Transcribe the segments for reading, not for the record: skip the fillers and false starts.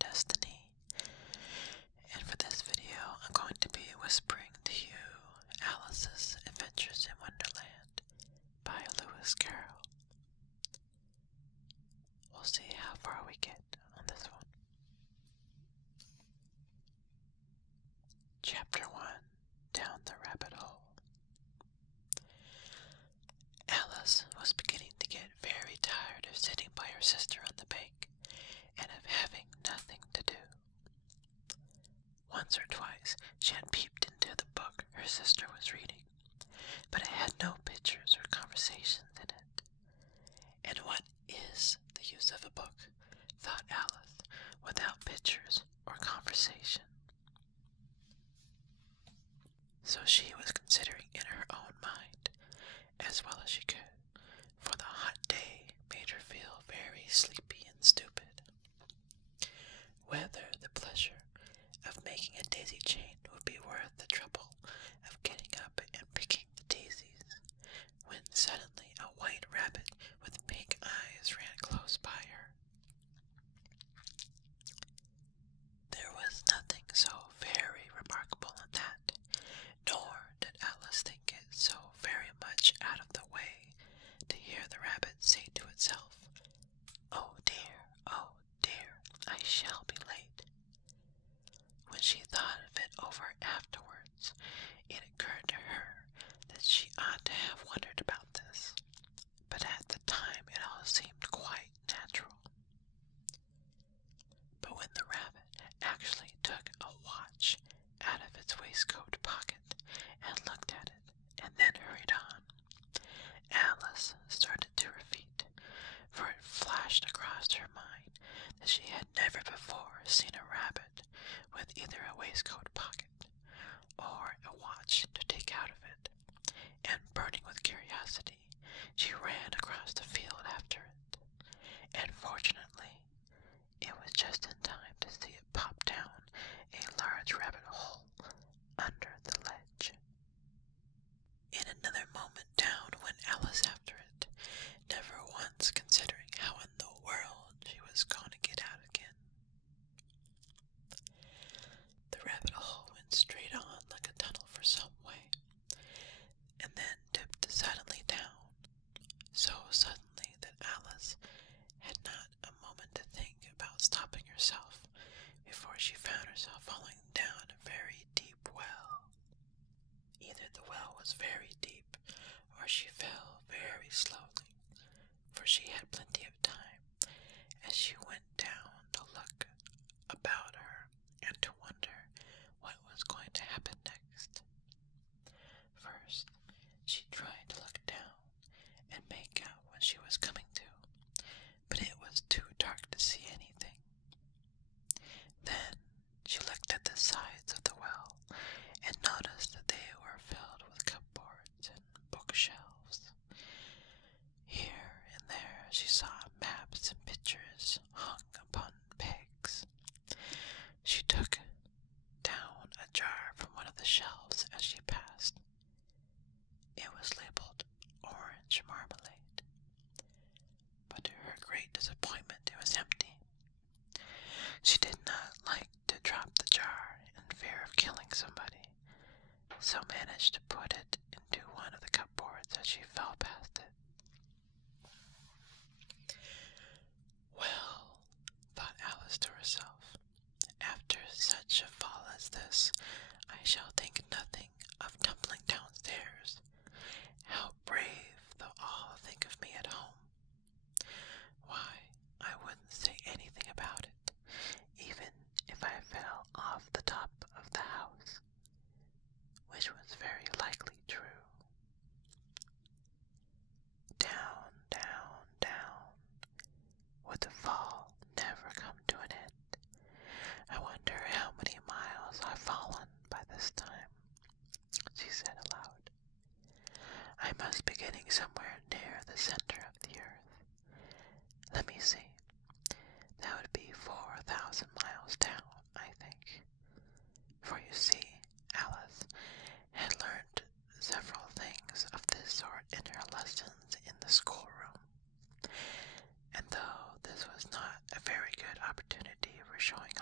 destiny. And for this video, I'm going to be whispering to you Alice's Adventures in Wonderland by Lewis Carroll. We'll see how far we get on this one. Chapter 1, Down the Rabbit Hole. Alice was beginning to get very tired of sitting by her sister on the bank and of having nothing to do. Once or twice she had peeped into the book her sister was reading, but it had no pictures or conversations in it. And what is the use of a book, thought Alice, without pictures or conversation? So she was considering in her own mind, as well as she could, for the hot day made her feel very sleepy and stupid, whether the pleasure of making a daisy chain would be worth the trouble of getting up and picking the daisies, when suddenly a white rabbit with pink eyes ran close by her. There was nothing so very remarkable in that, nor did Alice think it so very much out of the way to hear the rabbit say to itself, oh dear, I shall be late." When she thought of it over afterwards, it occurred to her that she ought to have wondered about this, but at the time it all seemed quite natural. But when the rabbit actually took a watch out of its waistcoat pocket and looked at it, and then hurried on, Alice started to her feet, for it flashed across her mind that she had never before seen a rabbit with either a waistcoat pocket or a watch to take out of it, and burning with curiosity, she ran across the field after it, and fortunately, it was just in time to see it pop down a large rabbit hole under the ledge. In another moment down went Alice after it, never once considering how in the world she was going to get out again. The rabbit hole went straight on like a tunnel for some way, and then dipped suddenly down, so suddenly that Alice had not a moment to think about stopping herself before she found herself falling down a very deep well. Either the well was very deep, or she fell very slowly, for she had plenty of time as she went down to look about her and to wonder what was going to happen next. First, she tried to look down and make out what she was coming to, but it was too dark to see anything. Then she looked at the sides of the well and noticed that they were filled with cupboards and bookshelves. Here and there she saw maps and pictures hung upon pegs. She took down a jar from one of the shelves as she passed. It was labeled orange marmalade, but to her great disappointment it was empty. She did not like to drop the jar in fear of killing somebody, so managed to put it into one of the cupboards as she fell past it. Well, thought Alice to herself, after such a fall as this, I shall think nothing of tumbling downstairs. How brave they'll all think of me at home. Why, I wouldn't say anything about it, even if I fell off the top of the house, which was very likely true. Down, down, down, would the fall never come to an end? I wonder how many miles I've fallen by this time, she said aloud. I must be getting somewhere near the center of the earth. Let me see. That would be 4,000 miles down, I think. For you see, Alice had learned several things of this sort in her lessons in the schoolroom, and though this was not a very good opportunity for showing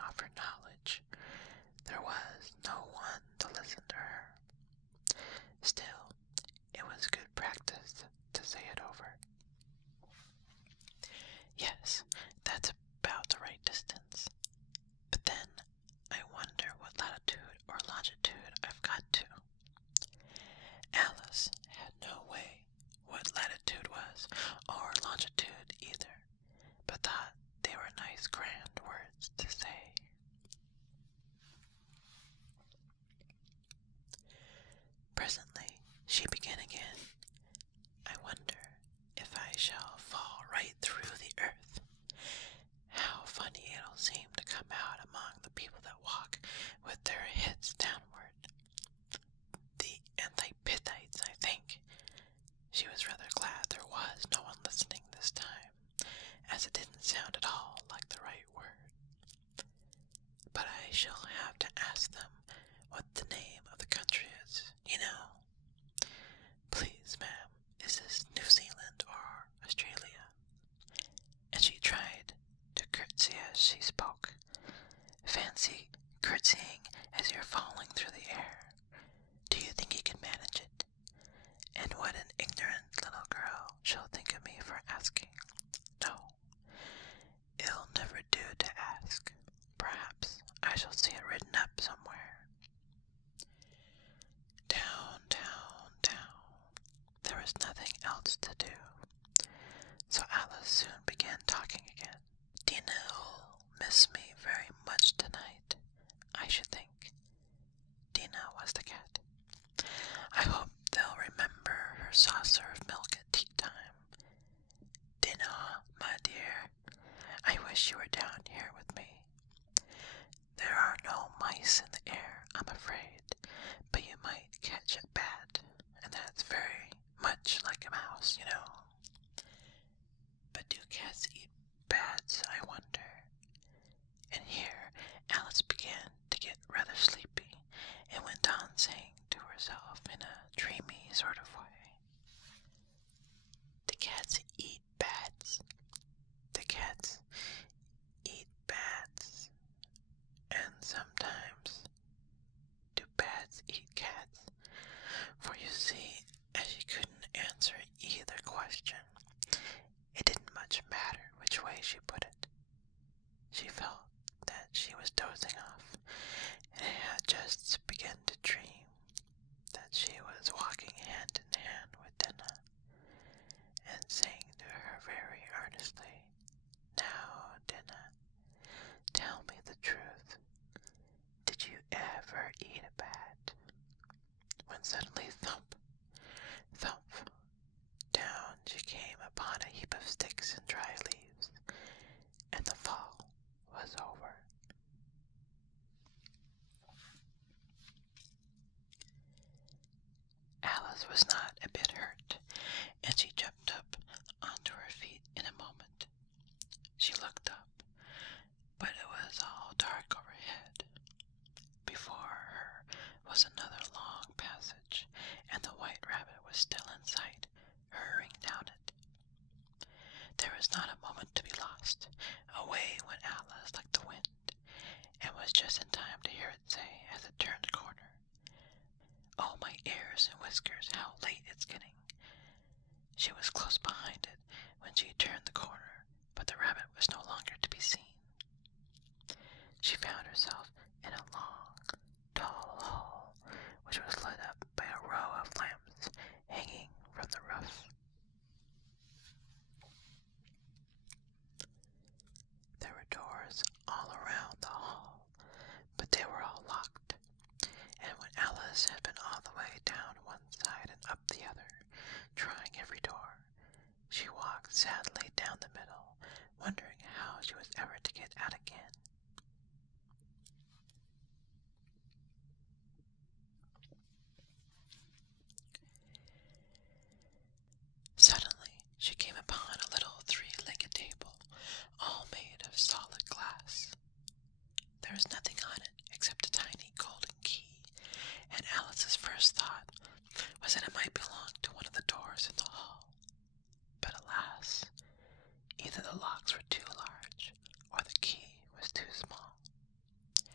knowledge. There was no one to listen to her. Still, it was good practice to say it over. Yes, that's about the right distance. But then, I wonder what latitude or longitude I've got to. Alice had no way what latitude was, or longitude either, but thought they were nice grand words to say. Presently she began again. I wonder if I shall fall right through the earth. How funny it'll seem to come out among the people that walk with their heads downward. The Anthipithites, I think. She was rather glad there was no one listening this time, as it didn't sound at all like the right word. But I shall have to ask them what the name of the country is, you know. Please, ma'am, is this New Zealand or Australia? And she tried to curtsy as she spoke. Fancy curtsying as you're falling through the air. Do you think you can manage it? And what an ignorant little girl she'll think of me for asking. No, it'll never do to ask. Perhaps I shall see it written up somewhere. Down, down, down. There was nothing else to do. So Alice soon began talking again. Dinah'll miss me very much tonight, I should think. Dinah was the cat. I hope they'll remember her saucer of milk at tea time. Dinah, my dear, I wish you were down here with me. There are no mice in the air, I'm afraid, but you might catch a bat, and that's very much like a mouse, you know. But do cats eat bats, I wonder? And here Alice began to get rather sleepy, and went on saying to herself in a dreamy sort of way, the cats eat bats. The cats eat bats. And sometimes do bats eat cats? For you see, as she couldn't answer either question, it didn't much matter which way she put it. She felt that she was dozing off, and had just begun to dream that she was walking hand in hand with Dinah, and saying to her very earnestly, Now, Dinah, tell me the truth. Did you ever eat a bat? When suddenly thump, thump, down she came upon a heap of sticks and dry leaves, and the fall was over. Alice was not a bit hurt, and she jumped up onto her feet in a moment. She looked up, but it was all dark overhead. Before her was another long passage, and the white rabbit was still in sight, hurrying down it. There was not a moment to be lost. Away went Alice like the wind, and was just in time to hear it say, as it turned a corner, Oh, my ears and whiskers, how late it's getting. She was close behind it when she turned the corner, but the rabbit was no longer to be seen. She found herself in a long, tall hall, which was lit up by a row of lamps hanging from the roof. There were doors all around the hall, but they were all locked, and when Alice had been all the way down one side and up the other, trying every door, she walked sadly down the middle, wondering how she was ever to get out again. Suddenly she came upon a little three-legged table, all made of solid glass. There was nothing on it except a tiny golden key, and Alice's first thought was that it might belong to one of the doors in the hall. But alas, either the locks were too large, or the key was too small.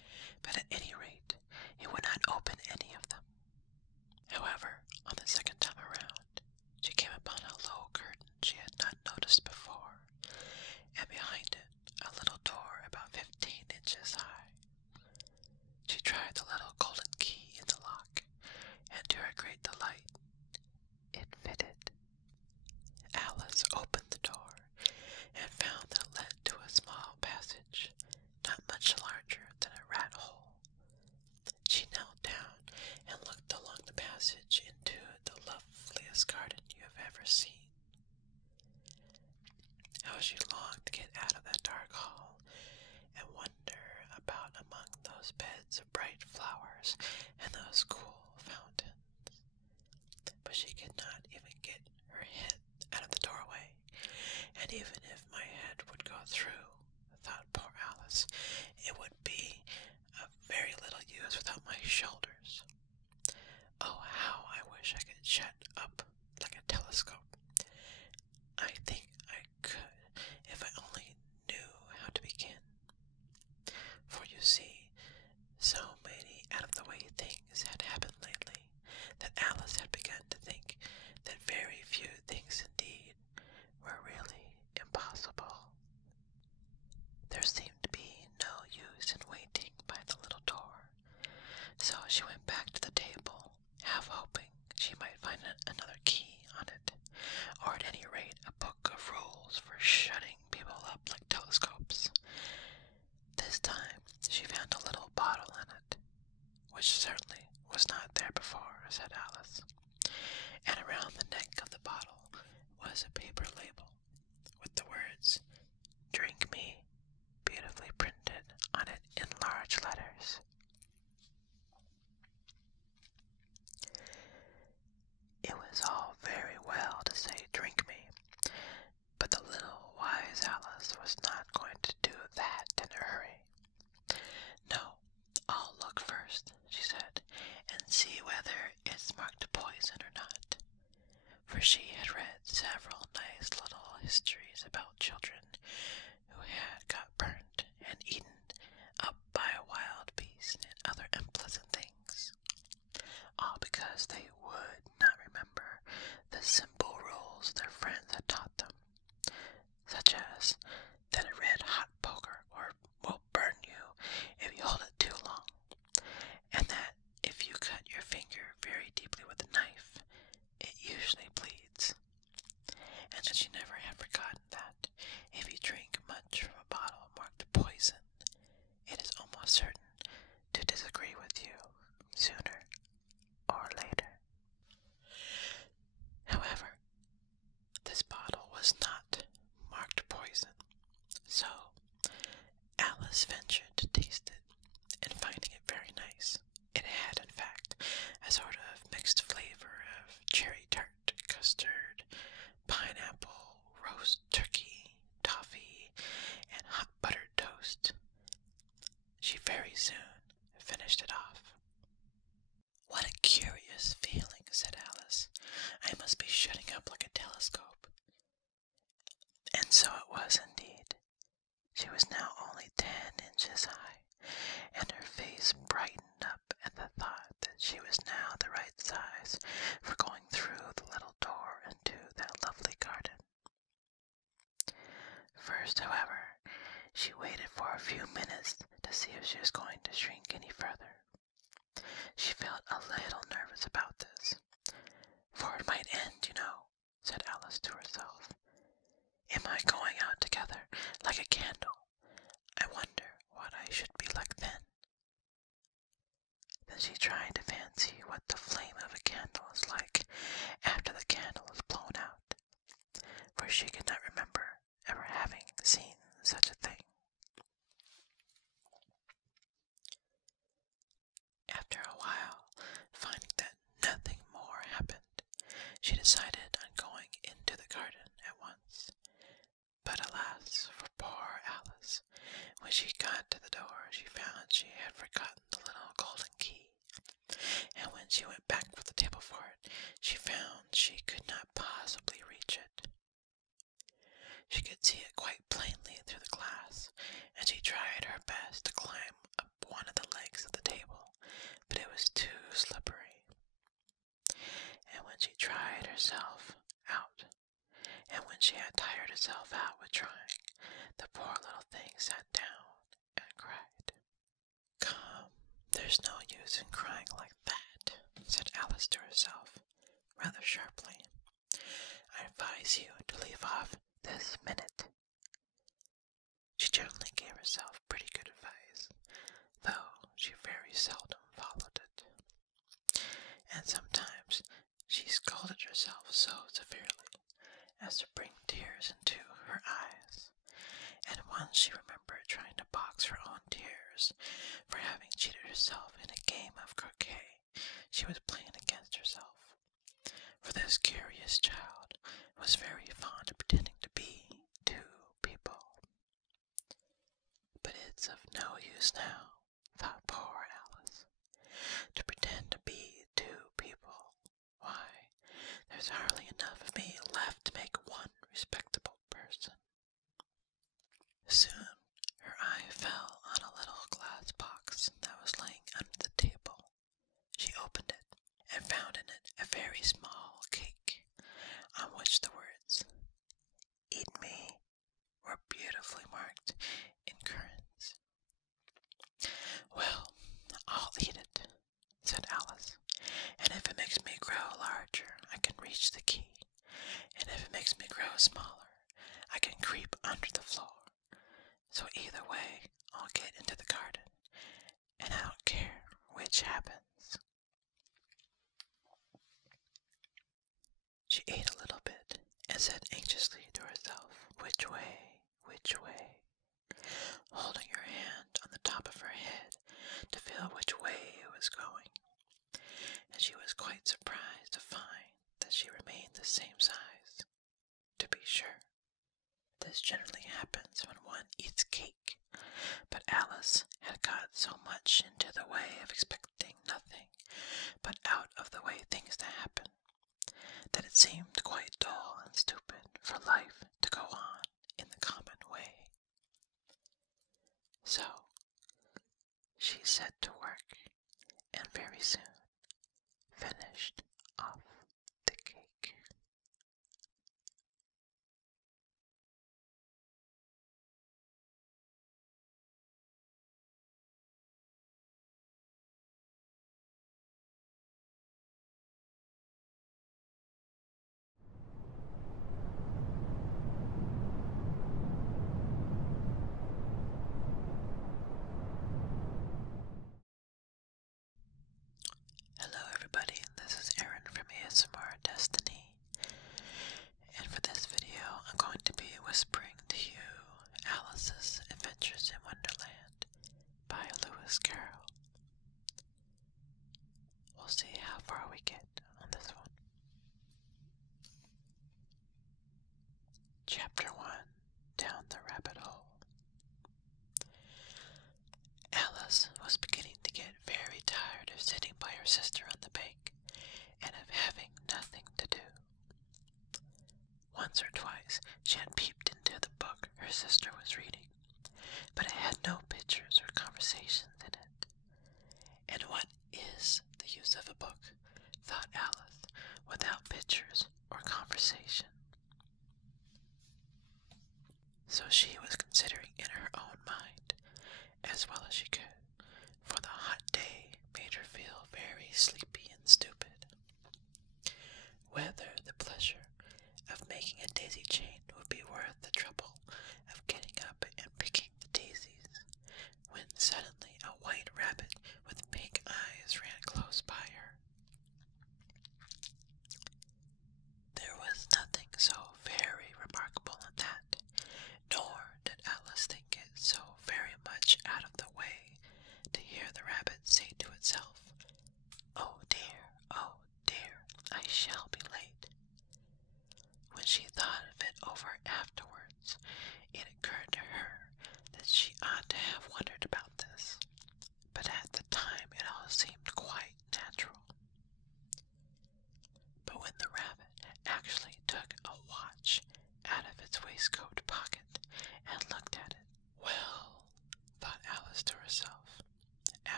stars and those cool fountains. But she could not even get her head out of the doorway, and even if my head would go through, thought poor Alice, it would be of very little use without my shoulders. Oh, how I wish I could shut up like a telescope. I think I could if I only knew how to begin. For you see, so many out-of-the-way things had happened lately that Alice had begun to think that very few things indeed were really impossible. There seemed to be no use in waiting by the little door, so she went back to the table, half hoping she might find another key on it, or at any rate a book of rules for shutting people up like telescopes. This time she found a little bottle in it, which certainly was not there before, said Alice, and around the neck of the bottle was a paper label with the words, "Drink me," beautifully printed on it in large letters. It was all very well to say, "Drink me," but the little wise Alice was not going to do that in a hurry. "No, I'll look first," she said, "and see whether it's marked poison or not." For she had read several nice little histories about children who had got burnt and eaten up by a wild beast and other unpleasant things, all because they would not remember the simple rules their friends had taught them, such as that a red-hot poker will burn you if you hold it too long, and that if you cut your finger very deeply with a knife, it usually bleeds. And she never had forgotten that if you drink much from a bottle marked poison, it is almost certain to disagree with you sooner or later. However, this bottle was not marked poison, so Alice ventured to taste it, and finding it very nice, it had, in fact, a sort of mixed flavor of cherry tart, custard, pineapple, roast turkey, toffee, and hot buttered toast. She very soon finished it off. "What a curious feeling," said Alice. "I must be shutting up like a telescope." And so it was indeed. She was now only 10 inches high, and her face brightened up at the thought that she was now the right size for going through the little door into that lovely garden. First, however, she waited for a few minutes to see if she was going to shrink any further. She felt a little nervous about this, for it might end, you know, said Alice to herself. Am I going out together like a candle? I wonder what I should be like then. Then she tried to fancy what the flame of a candle is like after the candle is blown out, for she could not remember ever having seen such a thing. After a while, finding that nothing more happened, she decided on going into the garden at once. But alas for poor Alice, when she got to the door she found she had forgotten the little golden key, and when she went back with the table for it, she found she could not possibly reach it. She could see it quite plainly through the glass, and she tried her best to climb up one of the legs of the table, but it was too slippery. And when she tried herself out, and when she had tired herself out with trying, the poor little thing sat down and cried. "Come, there's no use in crying like that," said Alice to herself, rather sharply. "I advise you to leave off this minute." She generally gave herself pretty good advice, though she very seldom followed it. And sometimes she scolded herself so severely as to bring tears into her eyes, and once she remembered trying to box her own tears for having cheated herself in a game of croquet she was playing against herself. For this curious child was very fond of pretending to be two people. But it's of no use now, thought poor Alice, to pretend to be two people. Why, there's hardly enough of me left to make one respectable person. Soon her eye fell on a little glass box that was laying under the table. She opened it and found in it a very small cake, on which the words, "Eat me," were beautifully marked in currants. "Well, I'll eat it," said Alice, "and if it makes me grow larger, I can reach the key, and if it makes me grow smaller, I can creep under the floor. So either way, I'll get into the garden, and I don't care which happens." She ate a little bit and said anxiously to herself, "Which way, which way?" holding her hand on the top of her head to feel which way it was going. And she was quite surprised to find that she remained the same size. To be sure, this generally happens when one eats cake, but Alice had got so much into the way of expecting nothing but out of the way things to happen, that it seemed quite dull and stupid for life to go on in the common way. So she set to work, and very soon finished off the cake. Hello everybody, this is Erin from ASMR Destiny, and for this video I'm going to be whispering to you Alice's Adventures in Wonderland by Lewis Carroll. We'll see how far we get on this one. Chapter 1, Down the Rabbit Hole. Alice was beginning to get very tired of sitting by her sister on the bank and of having nothing to do. Once or twice she had peeped into the book her sister was reading, but it had no pictures or conversations in it. And what is the use of a book, thought Alice, without pictures or conversation? So she was considering in her own mind, as well as she could, for the hot day made her feel very sleepy and stupid, whether the pleasure of making a daisy chain would be worth the trouble of getting up and picking the daisies, when suddenly a white rabbit with pink eyes ran close by her. There was nothing so very remarkable in that, nor did Alice think it so very much out of the way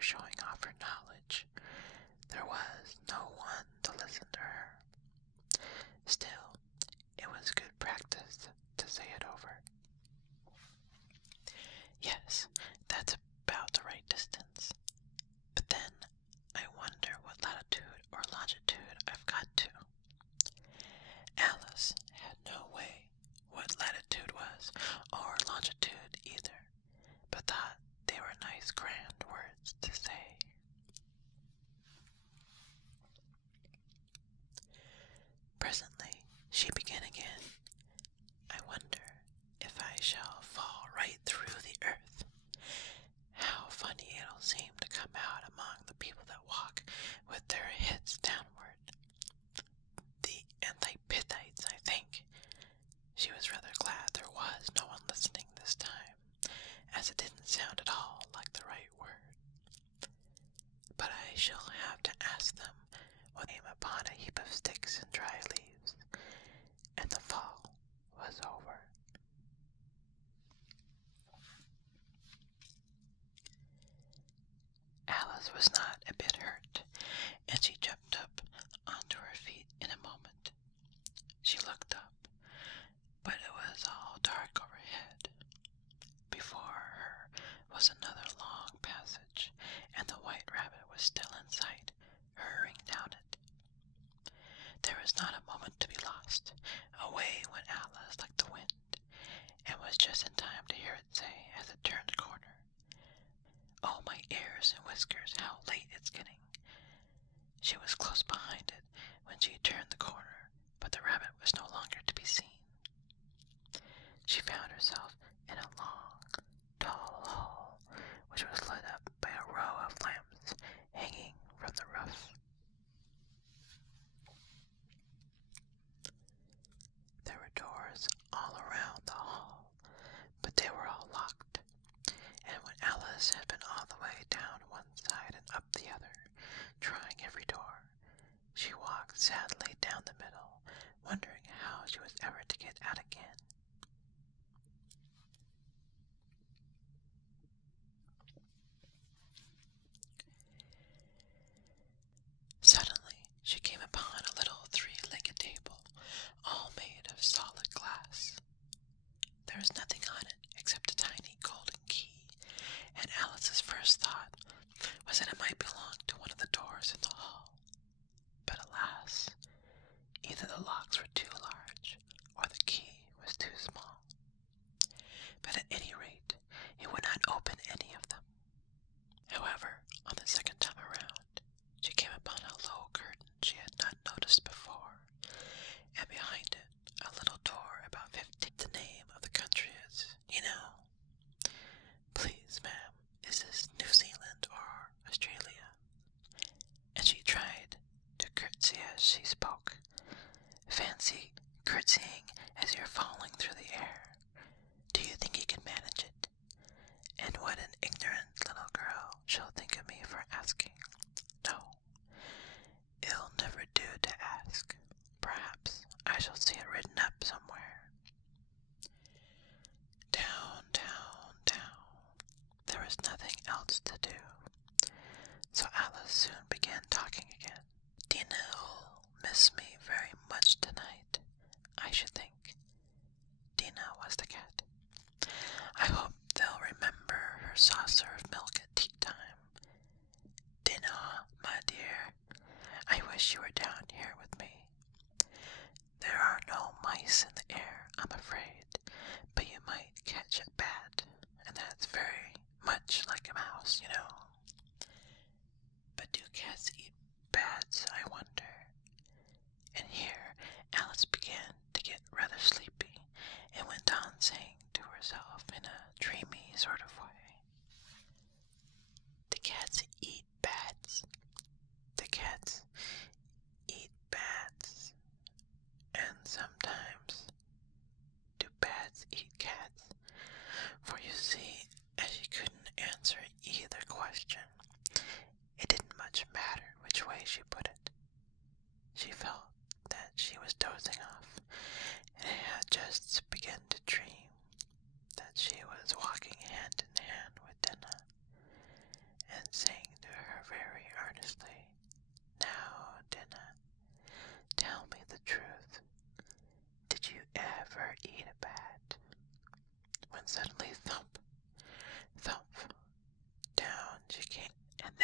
were showing off her knowledge. There was no one to listen to her. Still, it was good practice to say it over. Yes, that's about the right distance. But then, I wonder what latitude or longitude I've got to. Alice had no way what latitude was, or longitude either, but thought they were nice grand words to say. Presently she began again. I wonder if I shall fall right through the earth. How funny it'll seem to come out among the people that walk with their heads downward. The Antipithites, I think. She was rather glad there was no one listening this time, as it didn't sound at all like the right word. But I shall have to ask them when they came upon a heap of sticks and dry leaves, and the fall was over. Alice was not a bit hurt, and she jumped up onto her feet in a moment. She looked up, but it was all dark overhead. Before her was another long passage, and the white rabbit was still in sight, hurrying down it. There was not a moment to be lost. Away went Alice like the wind, and was just in time to hear it say as it turned a corner, "Oh, my ears and whiskers, how late it's getting." She was close behind it when she turned the corner, but the rabbit was no longer to be seen. She found herself in a long, tall hall, which was lit up by a row of lamps hanging from the roof. There were doors all around the hall, but they were all locked, and when Alice had been all the way down one side and up the other, trying every door, she walked sadly down the middle, wondering how she was ever to get out again. Suddenly she came upon a little three-legged table, all made of solid glass. There was nothing on it except a tiny golden key, and Alice's first thought was that it might belong to one of the doors in the hall. But alas, either the locks were too large, or the key was too small. But at any rate, it would not open any of them. However, on the second time around, she came upon a low curtain she had not noticed before, and behind it a little door about 15. The name of the country is, you know. Please, ma'am, is this New Zealand or Australia? And she tried to curtsy as she spoke. Fancy curtsying as you're falling through the air. Do you think you can manage it? And what an ignorant little girl she'll think of me for asking. No, it'll never do to ask. Perhaps I shall see it written up somewhere. Down, down, down. There was nothing else to do, so Alice soon began talking again. Dinah'll miss me very much tonight, I should think. Dinah was the cat. I hope they'll remember her saucer of milk at tea time. Dinah, my dear, I wish you were down here with me. There are no mice in the air, I'm afraid, but you might catch a bat, and that's very much like a mouse, you know. But do cats eat bats, I wonder? And here Alice began to get rather sleepy, and went on saying to herself in a dreamy sort of way, "The cats eat bats. The cats eat bats. And sometimes do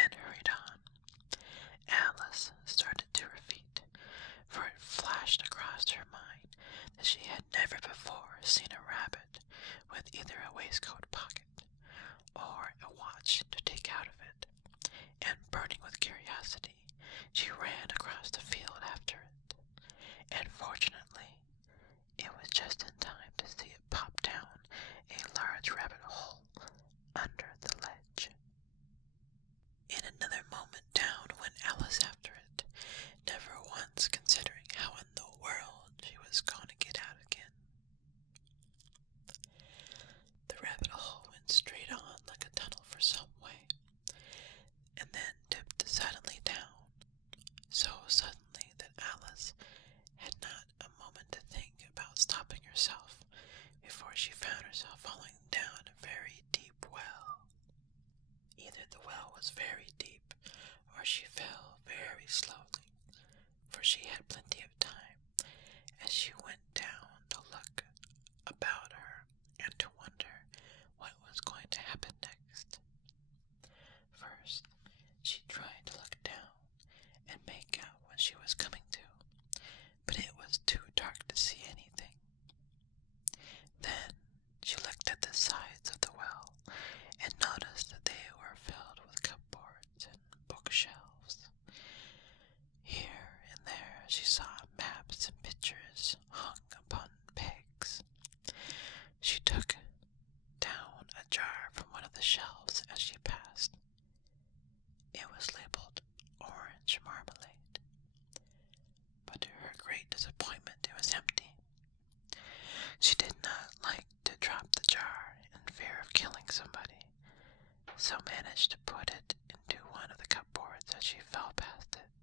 and hurried on. Alice started to her feet, for it flashed across her mind that she had never before seen a rabbit with either a waistcoat pocket or a watch to take out of it, and burning with curiosity, she ran across the field after it, and fortunately, it was just in time to see it pop down a large rabbit hole under the ledge. In another moment down went Alice after it, never once considering how in the world she was going to get out again. The rabbit hole went straight on like a tunnel for some way, and then dipped suddenly down, so suddenly that Alice had not a moment to think about stopping herself before she found herself falling down a very deep well. Either the well was very deep, or she fell very slowly, for she had plenty of time as she went down to look about her and to wonder what was going to happen next. First, she tried to look down and make out what she was coming to, but it was too dark to see anything. Then she looked at the sides of the well and noticed that they were filled with cupboards and bookshelves. Here and there she saw maps and pictures hung upon pegs. She took down a jar from one of the shelves as she passed. It was labeled orange marmalade, but to her great disappointment it was empty. She did not like to drop the jar in fear of killing somebody, so managed to put it into one of the cupboards as she fell past it.